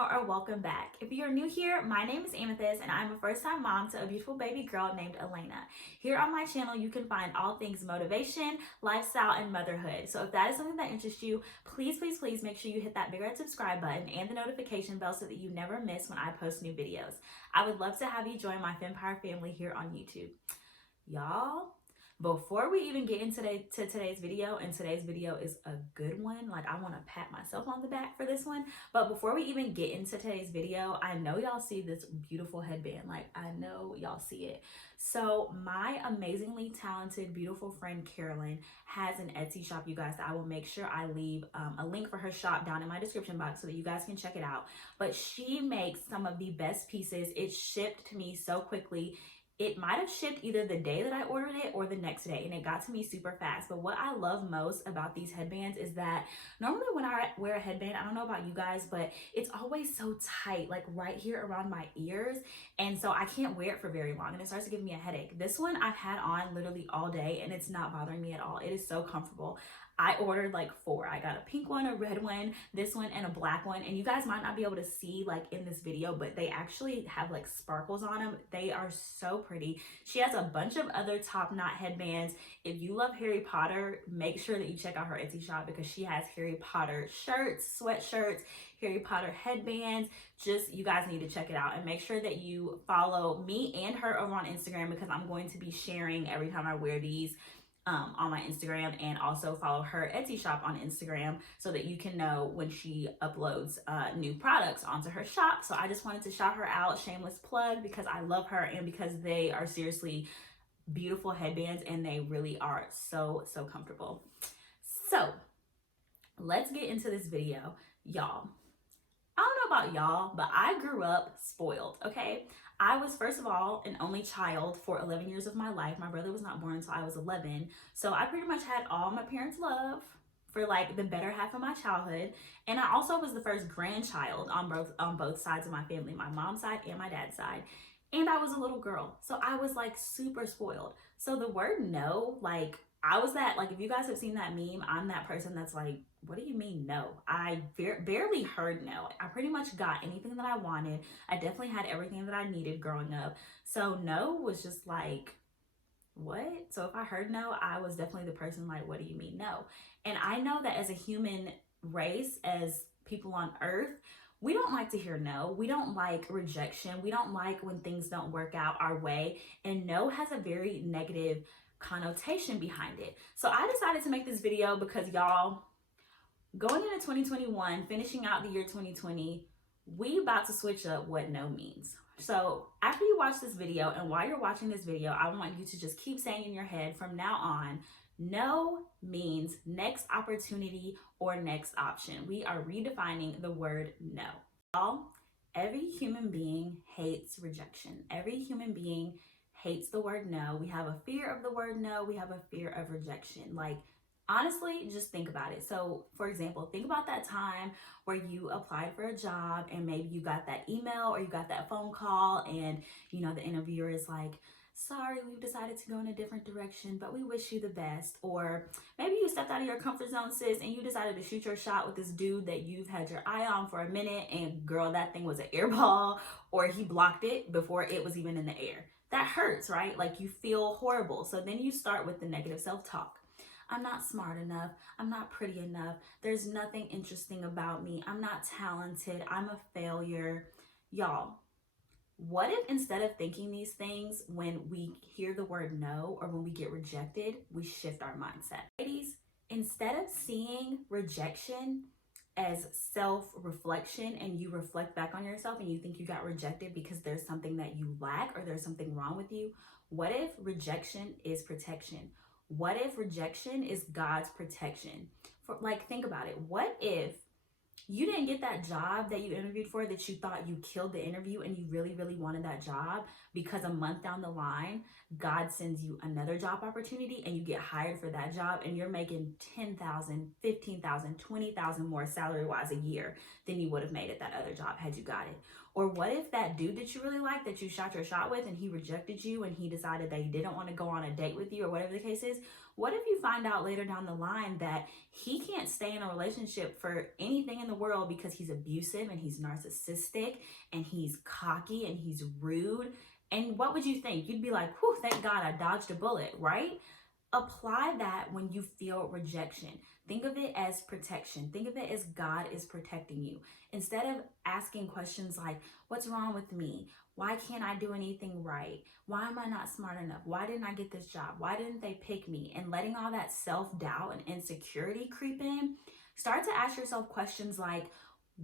channel, or welcome back. If you're new here, my name is Amethyst and I'm a first-time mom to a beautiful baby girl named Elena. Here on my channel, you can find all things motivation, lifestyle, and motherhood. So if that is something that interests you, please make sure you hit that big red subscribe button and the notification bell so that you never miss when I post new videos. I would love to have you join my Fempire family here on YouTube. Y'all, before we even get into today's video, and today's video is a good one, like I want to pat myself on the back for this one, but before we even get into today's video, I know y'all see this beautiful headband, like I know y'all see it. So my amazingly talented, beautiful friend Carolyn has an Etsy shop, you guys, that I will make sure I leave a link for her shop down in my description box so that you guys can check it out. But she makes some of the best pieces. It shipped to me so quickly. It might have shipped either the day that I ordered it or the next day, and it got to me super fast. But what I love most about these headbands is that normally when I wear a headband, I don't know about you guys, but it's always so tight, like right here around my ears. And so I can't wear it for very long and it starts to give me a headache. This one I've had on literally all day and it's not bothering me at all. It is so comfortable. I ordered like 4. I got a pink one, a red one, this one, and a black one. And you guys might not be able to see like in this video, but they actually have like sparkles on them. They are so pretty. She has a bunch of other top knot headbands. If you love Harry Potter, make sure that you check out her Etsy shop because she has Harry Potter shirts, sweatshirts, Harry Potter headbands. Just, you guys need to check it out, and make sure that you follow me and her over on Instagram because I'm going to be sharing every time I wear these on my Instagram, and also follow her Etsy shop on Instagram so that you can know when she uploads new products onto her shop. So I just wanted to shout her out, shameless plug, because I love her and because they are seriously beautiful headbands and they really are so comfortable. So let's get into this video, y'all. I don't know about y'all, but I grew up spoiled, okay? I was, first of all, an only child for 11 years of my life. My brother was not born until I was 11. So I pretty much had all my parents' love for like the better half of my childhood. And I also was the first grandchild on both sides of my family, my mom's side and my dad's side. And I was a little girl. So I was like super spoiled. So the word no, like I was that, like if you guys have seen that meme, I'm that person that's like, what do you mean no? I barely heard no. I pretty much got anything that I wanted. I definitely had everything that I needed growing up. So no was just like, what? So if I heard no, I was definitely the person like, what do you mean no? And I know that as a human race, as people on earth, we don't like to hear no. We don't like rejection. We don't like when things don't work out our way. And no has a very negative connotation behind it. So I decided to make this video because y'all, going into 2021, finishing out the year 2020, we about to switch up what no means. So after you watch this video, and while you're watching this video, I want you to just keep saying in your head from now on, no means next opportunity or next option. We are redefining the word no. Y'all, every human being hates rejection. Every human being hates the word no. We have a fear of the word no. We have a fear of rejection. Like, honestly, just think about it. So for example, think about that time where you applied for a job and maybe you got that email or you got that phone call and you know the interviewer is like, sorry, we've decided to go in a different direction, but we wish you the best. Or maybe you stepped out of your comfort zone, sis, and you decided to shoot your shot with this dude that you've had your eye on for a minute, and girl, that thing was an air ball, or he blocked it before it was even in the air. That hurts, right? Like you feel horrible. So then you start with the negative self-talk. I'm not smart enough. I'm not pretty enough. There's nothing interesting about me. I'm not talented. I'm a failure. Y'all, what if instead of thinking these things when we hear the word no or when we get rejected, we shift our mindset? Ladies, instead of seeing rejection as self-reflection and you reflect back on yourself and you think you got rejected because there's something that you lack or there's something wrong with you, what if rejection is protection? What if rejection is God's protection? Like, think about it. What if you didn't get that job that you interviewed for, that you thought you killed the interview and you really wanted that job, because a month down the line, God sends you another job opportunity and you get hired for that job and you're making $10,000, $15,000, $20,000 more salary-wise a year than you would have made at that other job had you got it? Or what if that dude that you really like, that you shot your shot with, and he rejected you and he decided that he didn't want to go on a date with you, or whatever the case is? What if you find out later down the line that he can't stay in a relationship for anything in the world because he's abusive and he's narcissistic and he's cocky and he's rude? And what would you think? You'd be like, whew, thank God I dodged a bullet, right? Apply that when you feel rejection. Think of it as protection. Think of it as God is protecting you. Instead of asking questions like, what's wrong with me? Why can't I do anything right? Why am I not smart enough? Why didn't I get this job? Why didn't they pick me? And letting all that self-doubt and insecurity creep in, start to ask yourself questions like,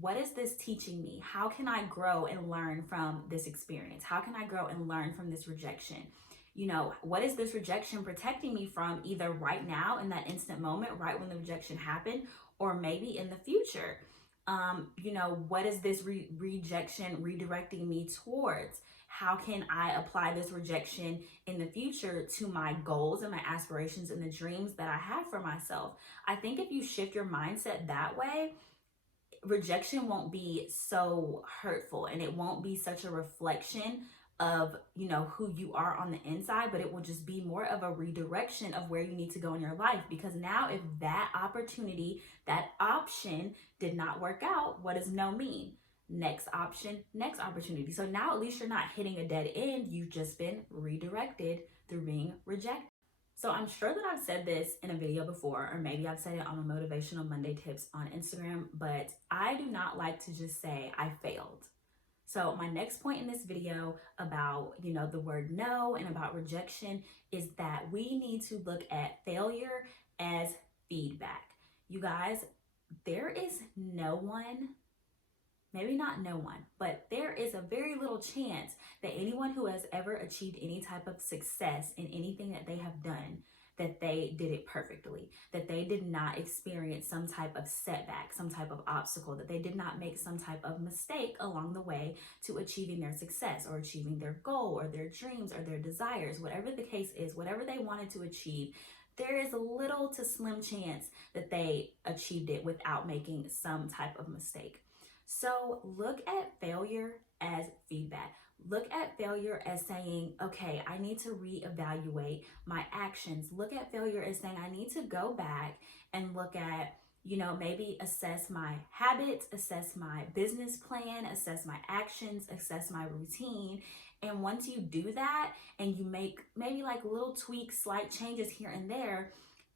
what is this teaching me? How can I grow and learn from this experience? How can I grow and learn from this rejection? What is this rejection protecting me from, either right now in that instant moment, right when the rejection happened, or maybe in the future? What is this rejection redirecting me towards? How can I apply this rejection in the future to my goals and my aspirations and the dreams that I have for myself? I think if you shift your mindset that way, rejection won't be so hurtful, and it won't be such a reflection of who you are on the inside, but it will just be more of a redirection of where you need to go in your life. Because now, if that opportunity, that option did not work out, what does no mean? Next option, next opportunity. So now at least you're not hitting a dead end. You've just been redirected through being rejected. So I'm sure that I've said this in a video before, or maybe I've said it on my Motivational Monday tips on Instagram, but I do not like to just say I failed. So my next point in this video about, the word no and about rejection is that we need to look at failure as feedback. You guys, there is no one, maybe not no one, but there is a very little chance that anyone who has ever achieved any type of success in anything that they have done, that they did it perfectly, that they did not experience some type of setback, some type of obstacle, that they did not make some type of mistake along the way to achieving their success or achieving their goal or their dreams or their desires, whatever the case is, whatever they wanted to achieve. There is a little to slim chance that they achieved it without making some type of mistake. So look at failure as feedback. Look at failure as saying, okay, I need to reevaluate my actions. Look at failure as saying, I need to go back and look at, maybe assess my habits, assess my business plan, assess my actions, assess my routine. And once you do that and you make maybe like little tweaks, slight changes here and there,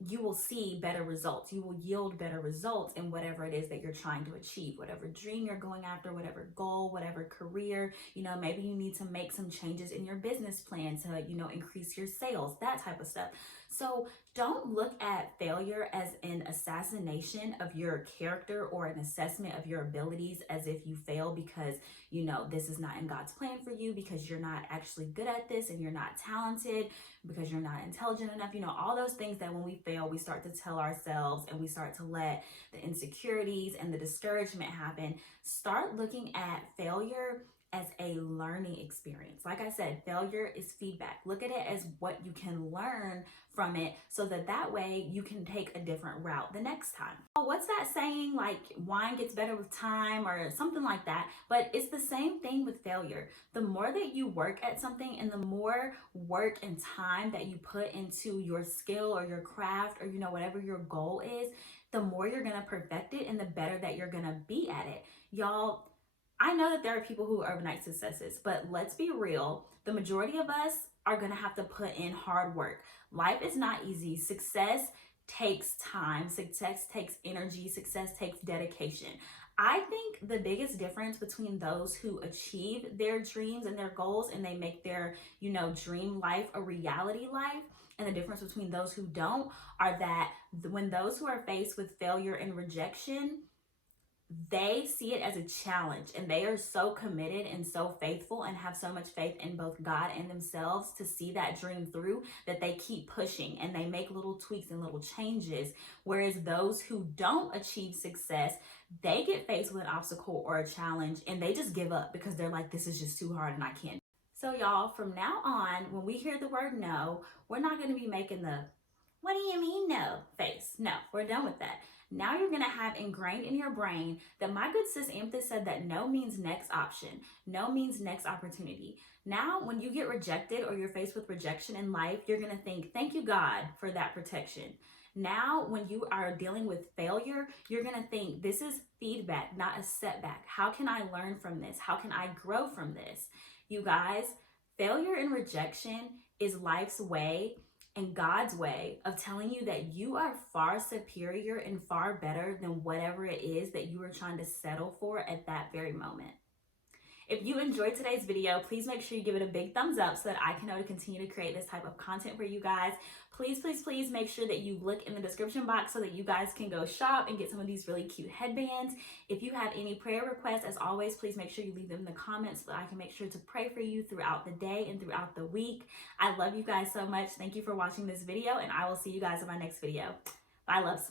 you will see better results. You will yield better results in whatever it is that you're trying to achieve, whatever dream you're going after, whatever goal, whatever career. Maybe you need to make some changes in your business plan to, increase your sales, that type of stuff. So don't look at failure as an assassination of your character or an assessment of your abilities as if you fail because, this is not in God's plan for you, because you're not actually good at this and you're not talented, because you're not intelligent enough. All those things that when we fail, we start to tell ourselves and we start to let the insecurities and the discouragement happen. Start looking at failure as a learning experience. Like I said, failure is feedback. Look at it as what you can learn from it so that way you can take a different route the next time. Oh, what's that saying? Like wine gets better with time or something like that. But it's the same thing with failure. The more that you work at something and the more work and time that you put into your skill or your craft or, whatever your goal is, the more you're going to perfect it and the better that you're going to be at it. Y'all, I know that there are people who are overnight successes, but let's be real. The majority of us are going to have to put in hard work. Life is not easy. Success takes time. Success takes energy. Success takes dedication. I think the biggest difference between those who achieve their dreams and their goals and they make their, dream life a reality life, and the difference between those who don't are that when those who are faced with failure and rejection, they see it as a challenge and they are so committed and so faithful and have so much faith in both God and themselves to see that dream through that they keep pushing and they make little tweaks and little changes. Whereas those who don't achieve success, they get faced with an obstacle or a challenge and they just give up because they're like, this is just too hard and I can't. So y'all, from now on, when we hear the word no, we're not going to be making the What do you mean no? Face. No, we're done with that. Now you're gonna have ingrained in your brain that my good sis Amethyst said that no means next option. No means next opportunity. Now, when you get rejected or you're faced with rejection in life, you're gonna think, thank you, God, for that protection. Now, when you are dealing with failure, you're gonna think, this is feedback, not a setback. How can I learn from this? How can I grow from this? You guys, failure and rejection is life's way and God's way of telling you that you are far superior and far better than whatever it is that you are trying to settle for at that very moment. If you enjoyed today's video, please make sure you give it a big thumbs up so that I can know to continue to create this type of content for you guys. Please, please, please make sure that you look in the description box so that you guys can go shop and get some of these really cute headbands. If you have any prayer requests, as always, please make sure you leave them in the comments so that I can make sure to pray for you throughout the day and throughout the week. I love you guys so much. Thank you for watching this video, and I will see you guys in my next video. Bye, loves.